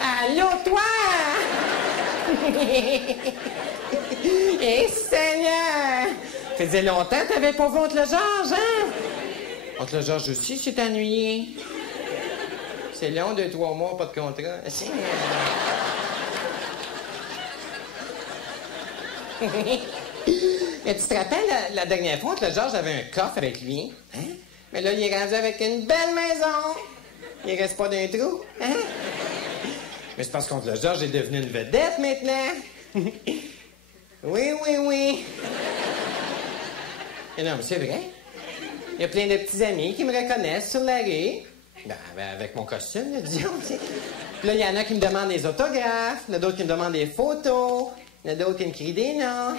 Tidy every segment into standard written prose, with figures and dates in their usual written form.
Allô, toi? Eh, Seigneur! Faisait longtemps que t'avais pas vu Oncle Georges, hein? Oncle Georges aussi s'est ennuyé. C'est long, 2-3 mois, pas de contrat. Mais tu te rappelles, la dernière fois, Oncle Georges avait un coffre avec lui, hein? Mais là, il est rendu avec une belle maison. Il reste pas d'un trou, hein? Mais c'est parce qu'Oncle Georges est devenu une vedette maintenant. Oui, oui, oui. Et non, mais c'est vrai. Il y a plein de petits amis qui me reconnaissent sur la rue. Ben, avec mon costume, là, disons. T'sais. Puis là, il y en a qui me demandent des autographes. Il y en a d'autres qui me demandent des photos. Il y en a d'autres qui me crient des noms.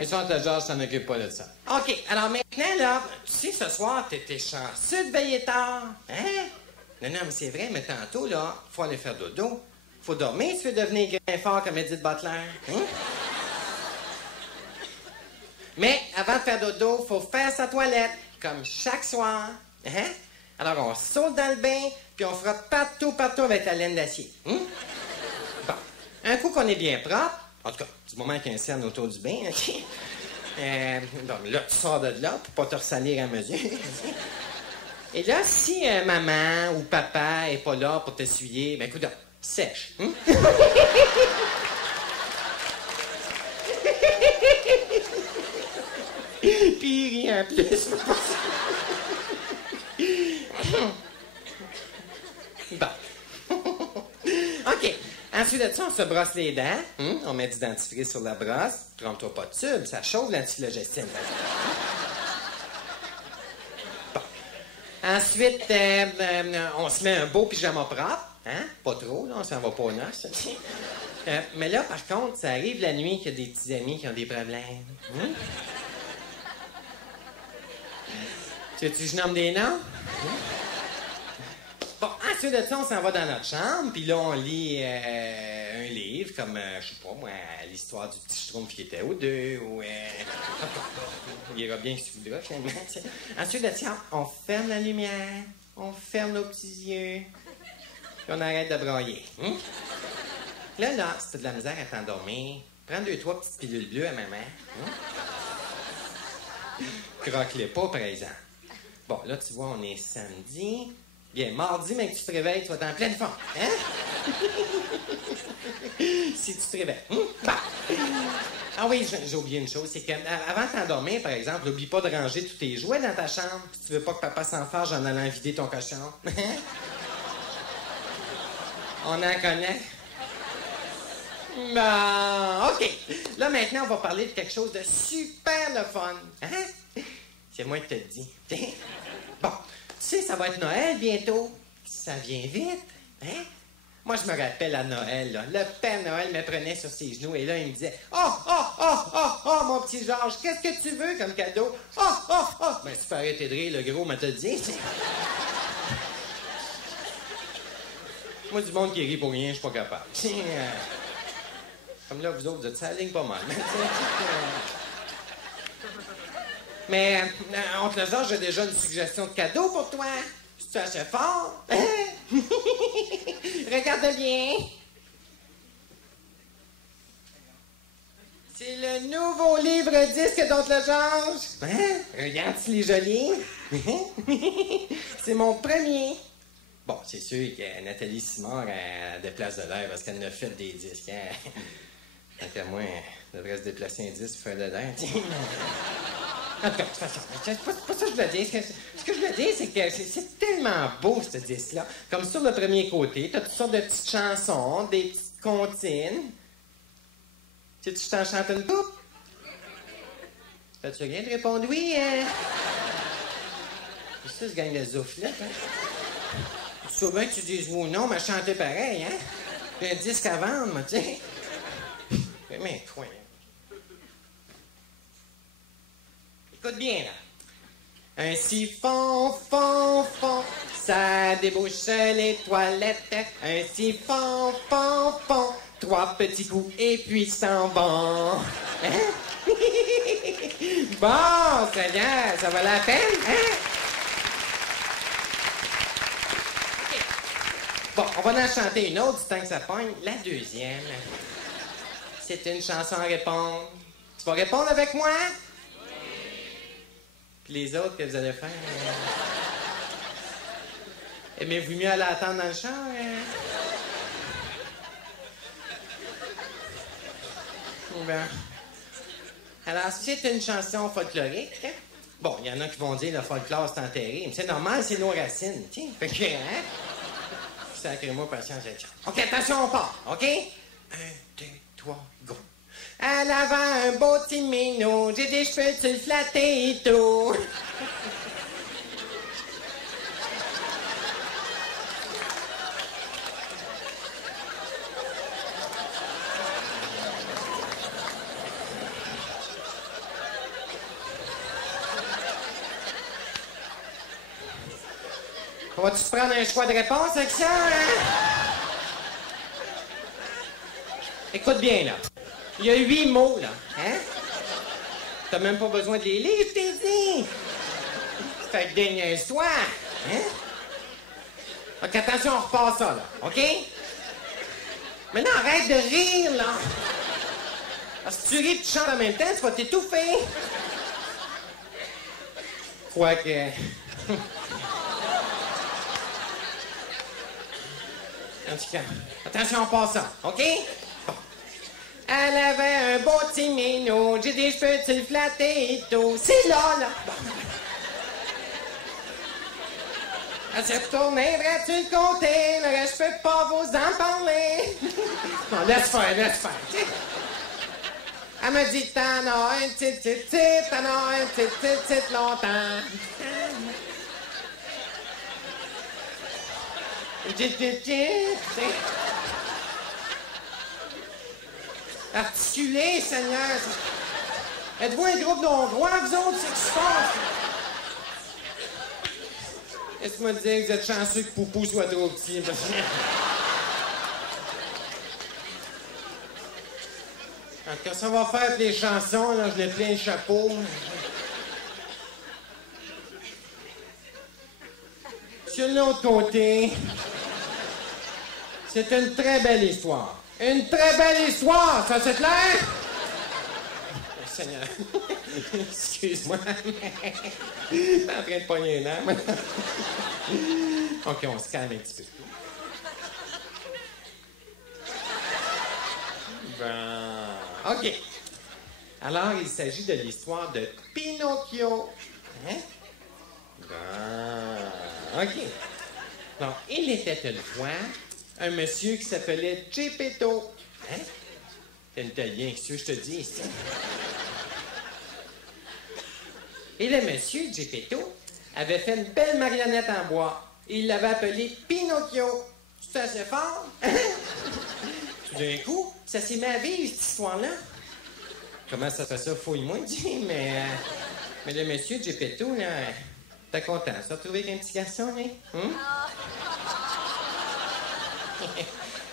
Et ça, Oncle Georges s'en occupe pas de ça. OK, alors maintenant, là, tu sais, ce soir, t'étais chanceux de veiller tard. Hein? Non, mais c'est vrai, mais tantôt, là, faut aller faire dodo. Faut dormir si tu veux devenir grain fort comme Edith Butler. Hein? Mais avant de faire dodo, faut faire sa toilette, comme chaque soir. Hein? Alors, on saute dans le bain, puis on frotte partout avec la laine d'acier. Hein? Bon, un coup qu'on est bien propre, en tout cas, du moment qu'il y a un cerne autour du bain, OK? Bon, là, tu sors de là pour pas te ressalir à mesure. Et là, si maman ou papa est pas là pour t'essuyer, ben écoute, sèche. Hein? Puis il rit en plus. Bon. OK. Ensuite de ça, on se brosse les dents. On met du dentifrice sur la brosse. Trompe-toi pas de tube, ça chauffe l'antiflogestine. Bon. Ensuite, on se met un beau pyjama propre. Hein? Pas trop, là, on s'en va pas aux noces. Mais là, par contre, ça arrive la nuit qu'il y a des petits amis qui ont des problèmes. Tu veux que je nomme des noms? Bon, ensuite de ça, on s'en va dans notre chambre, puis là, on lit un livre, comme, je sais pas, moi, l'histoire du petit schtroumpf qui était aux deux, ou... il ira bien que tu voudras, finalement. T'sais. Ensuite de ça, on ferme la lumière, on ferme nos petits yeux, puis on arrête de brailler. Là, si t'as de la misère à t'endormir, prends 2-3 petites pilules bleues à maman. Croque-les pas, par exemple. Bon, là, tu vois, on est samedi. Bien, mardi, mais que tu te réveilles, tu vas être en pleine forme. Hein? Si tu te réveilles. Bon. Ah oui, j'ai oublié une chose, c'est qu'avant de t'endormir, par exemple, n'oublie pas de ranger tous tes jouets dans ta chambre si tu veux pas que papa s'en fâche en allant vider ton cochon. On en connaît? Bon, OK. Là, maintenant, on va parler de quelque chose de super le fun. Hein? C'est moi qui te le dis. Bon, tu sais, ça va être Noël bientôt. Ça vient vite, hein? Moi, je me rappelle à Noël, là, le Père Noël me prenait sur ses genoux et là, il me disait « Oh, mon petit Georges, qu'est-ce que tu veux comme cadeau? Oh! » Ben, si tu peux arrêter de rire, le gros m'a te dit. Moi, du monde qui rit pour rien, je suis pas capable. Comme là, vous autres, vous êtes sur la ligne pas mal. Mais, Oncle Georges, j'ai déjà une suggestion de cadeau pour toi. Tu assez fort? Regarde bien. C'est le nouveau livre disque d'Oncle Georges. Hein? Regarde s'il est joli. C'est mon premier. Bon, c'est sûr que Nathalie Simard a des places de l'air parce qu'elle ne fait des disques. Hein? Tant qu'à moi, elle devrait se déplacer un disque pour faire de l'air. En tout cas, de toute façon, c'est pas ça que je veux dire. Ce que je veux dire, c'est que c'est tellement beau, ce disque-là. Comme sur le premier côté, t'as toutes sortes de petites chansons, des petites comptines. Tu sais, tu t'en chantes une coupe? Fais-tu rien de répondre oui, hein? C'est ça, ce gang de zoufles-là, hein? Souvent que tu dises oui ou non, mais chanter pareil, hein? J'ai un disque à vendre, moi, tu sais. Mais quoi, hein? Écoute bien, là. Un siphon, fond, ça débouche les toilettes. Un siphon, fond, 3 petits coups et puis s'en bon. Hein? Bon, Seigneur, ça vaut la peine, hein? Bon, on va en chanter une autre du temps que ça pogne. La deuxième, c'est une chanson à répondre. Tu vas répondre avec moi? Oui. Puis les autres que vous allez faire? Aimez-vous mieux aller attendre dans le char? Ben. Alors, c'est une chanson folklorique. Bon, il y en a qui vont dire le folklore, c'est enterré. Mais c'est normal, c'est nos racines. Tiens, fait que, hein? Sacrez-moi patience, et chante. OK, attention, on part. OK? 1, 2, 3, go. Elle avait un beau petit minou, j'ai des cheveux, tu le flattais et tout. On va-tu se prendre un choix de réponse avec ça, hein? Écoute bien, là. Il y a 8 mots, là. Hein? T'as même pas besoin de les lire, je t'ai dit. Fait que déniaise-toi. Hein? Donc, attention, on repart ça, là. OK? Maintenant, arrête de rire, là. Parce que tu ris et tu chantes en même temps, tu vas t'étouffer. Quoique... En tout cas, attention, on passe ça, OK? Bon. Elle avait un beau petit minou, j'ai des cheveux, tu le flattais et tout. C'est là, là. Bon. Elle s'est retournée, vrai-tu le compter? Le reste, je peux pas vous en parler. Non, laisse faire, t'sais. Elle m'a dit, t'en as un petit, t'en as un petit, longtemps. Articulé, Seigneur. Êtes-vous un groupe d'Hongrois, vous autres, c'est que je pense? Est-ce que me dire que vous êtes chanceux que Poupou soit trop petit? En tout cas, ça va faire les chansons, là, je l'ai plein le chapeau. Sur l'autre côté, c'est une très belle histoire. Une très belle histoire, ça c'est clair? Oh, Seigneur, excuse-moi, t'es en train de pogner une âme. OK, on se calme un petit peu. Bon, OK. Alors, il s'agit de l'histoire de Pinocchio. Hein? Bon, OK. Donc, il était une fois un monsieur qui s'appelait Geppetto. Hein? C'est un italien, qu'est-ce que je te dis ici? Et le monsieur Geppetto avait fait une belle marionnette en bois. Il l'avait appelée Pinocchio. C'est assez fort. Tout d'un coup, ça s'est mis à vivre, cette histoire-là. Comment ça fait ça? Fouille-moi, dis, mais le monsieur Geppetto, là, t'es content, ça, trouvé avec un petit garçon, hein? Hum?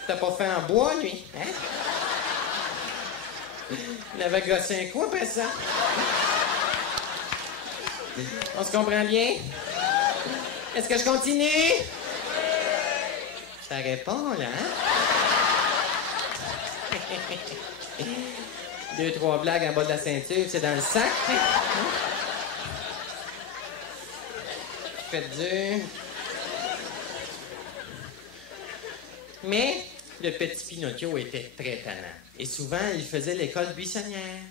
T'as pas fait en bois, lui, hein? Il avait gossé un coup après ça. On se comprend bien? Est-ce que je continue? Ça répond, là, hein? 2, 3 blagues en bas de la ceinture, c'est dans le sac. Faites dur. Mais le petit Pinocchio était très tannant. Et souvent, il faisait l'école buissonnière.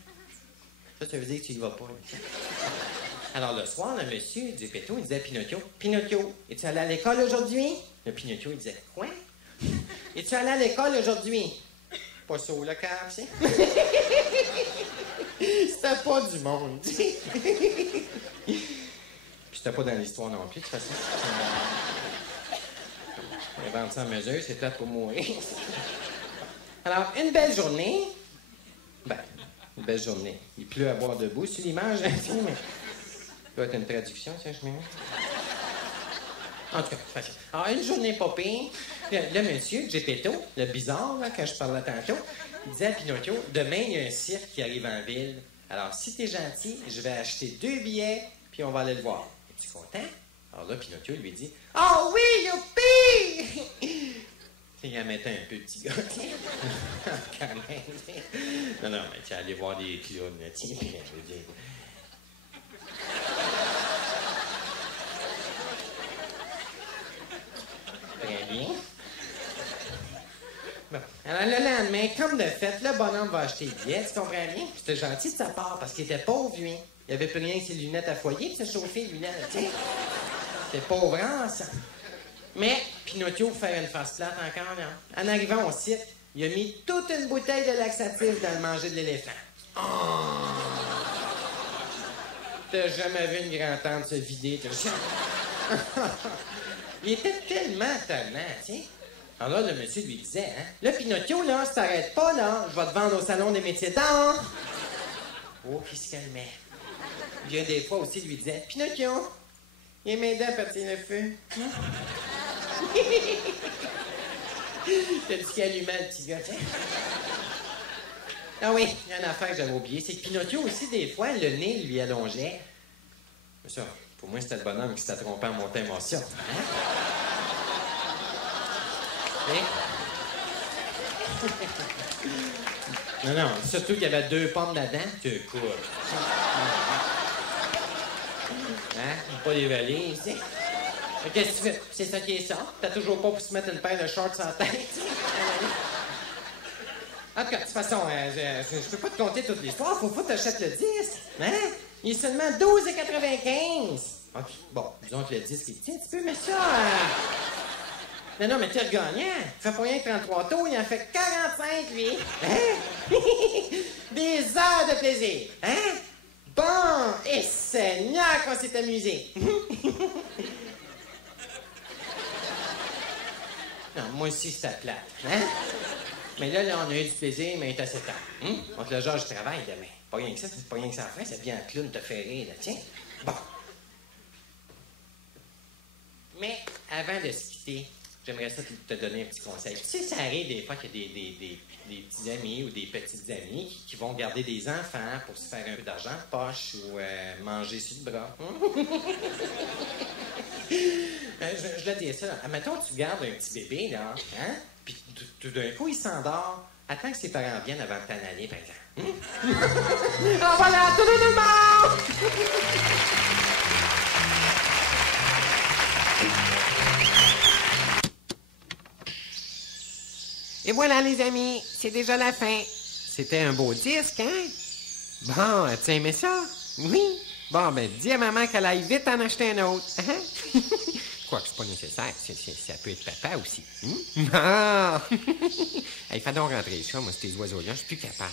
Ça veut dire que tu y vas pas. Là. Alors, le soir, le monsieur Geppetto, il disait à Pinocchio, « Pinocchio, es-tu allé à l'école aujourd'hui? » Le Pinocchio, il disait, « Quoi? Es-tu allé à l'école aujourd'hui? » Pas ça, le cave, c'est. C'était pas du monde. Puis c'était pas dans l'histoire non plus, de toute façon. Invente ça en mesure, c'est plate pour mourir. Alors, une belle journée. Ben, une belle journée. Il pleut à boire debout sur l'image, hein, mais. Ça doit être une traduction, ça, je mets. En tout cas, c'est facile. Alors, une journée pas pire, le monsieur, Geppetto, le bizarre, là, quand je parlais tantôt, il disait à Pinocchio, demain, il y a un cirque qui arrive en ville. Alors, si t'es gentil, je vais acheter 2 billets, puis on va aller le voir. Es-tu content? Alors là, Pinocchio lui dit « Oh oui, youpi! » Il en mettait un peu, le petit gars. Quand même. Non, non, mais tu allé voir des clowns, là, tiens, puis je veux dire. Très bien. Bon. Alors, le lendemain, comme de fait, le bonhomme va acheter le billet, tu comprends bien? C'était gentil de sa part, parce qu'il était pauvre, lui. Il avait plus rien que ses lunettes à foyer, puis se chauffer, les lunettes, tu sais. C'était pauvre, ça. Mais Pinocchio, pour faire une face plate encore, là, en arrivant au site, il a mis toute une bouteille de laxatif dans le manger de l'éléphant. Oh! T'as jamais vu une grand-tante se vider, Il était tellement tannant, tiens. Alors là, le monsieur lui disait, hein, « Là, Pinocchio, là, si t'arrêtes pas, là, je vais te vendre au salon des métiers d'art. » Oh, qu'il se calmait. Bien des fois aussi, lui disait, « Pinocchio, il m'aidait à partir le feu. T'as dit qu'il allumait le petit gars, tiens. Ah oui, il y a une affaire que j'avais oubliée, c'est que Pinocchio aussi, des fois, le nez lui allongeait. Mais ça, pour moi, c'était le bonhomme qui s'était trompé en montant émotion. Hein? Non, non, surtout qu'il y avait 2 pommes là-dedans. Tu cool. Hein? Pas les valises, tu sais. Qu'est-ce que tu fais? C'est ça qui est ça? T'as toujours pas pour se mettre une paire de shorts en tête? En tout cas, de toute façon, je peux pas te conter toute l'histoire. Faut pas que t'achètes le disque. Hein? Il est seulement 12,95. OK, bon, disons que le disque est petit un petit peu, mais ça... Non, mais t'es le gagnant. Il fait pas rien que 33 tours, il en fait 45, lui. Hein? Des heures de plaisir. Hein? Bon, et Seigneur qu'on s'est amusé. Non, moi aussi, c'est plate. Hein? Mais là, on a eu du plaisir, mais il est assez tard. Donc, le genre, je travaille demain. Pas rien que ça, c'est pas rien que ça en fait, ça vient en clown te faire rire, là, tiens. Bon. Mais, avant de se quitter, j'aimerais ça te donner un petit conseil. Tu sais, ça arrive des fois qu'il y a des petits amis ou des petites amies qui vont garder des enfants pour se faire un peu d'argent de poche ou manger sur le bras. Je le dis ça. Admettons, tu gardes un petit bébé, là, hein? Puis tout d'un coup, il s'endort. Attends que ses parents viennent avant de t'en aller, par exemple. Oh, voilà, tout le monde! Et voilà, les amis, c'est déjà la fin. C'était un beau disque, hein? Bon, tu aimais ça? Oui? Bon, ben, dis à maman qu'elle aille vite en acheter un autre. Hein? Quoique, c'est pas nécessaire. Ça peut être papa aussi. Non! Hey, fais donc rentrer ça, moi, ces oiseaux-là, je suis plus capable.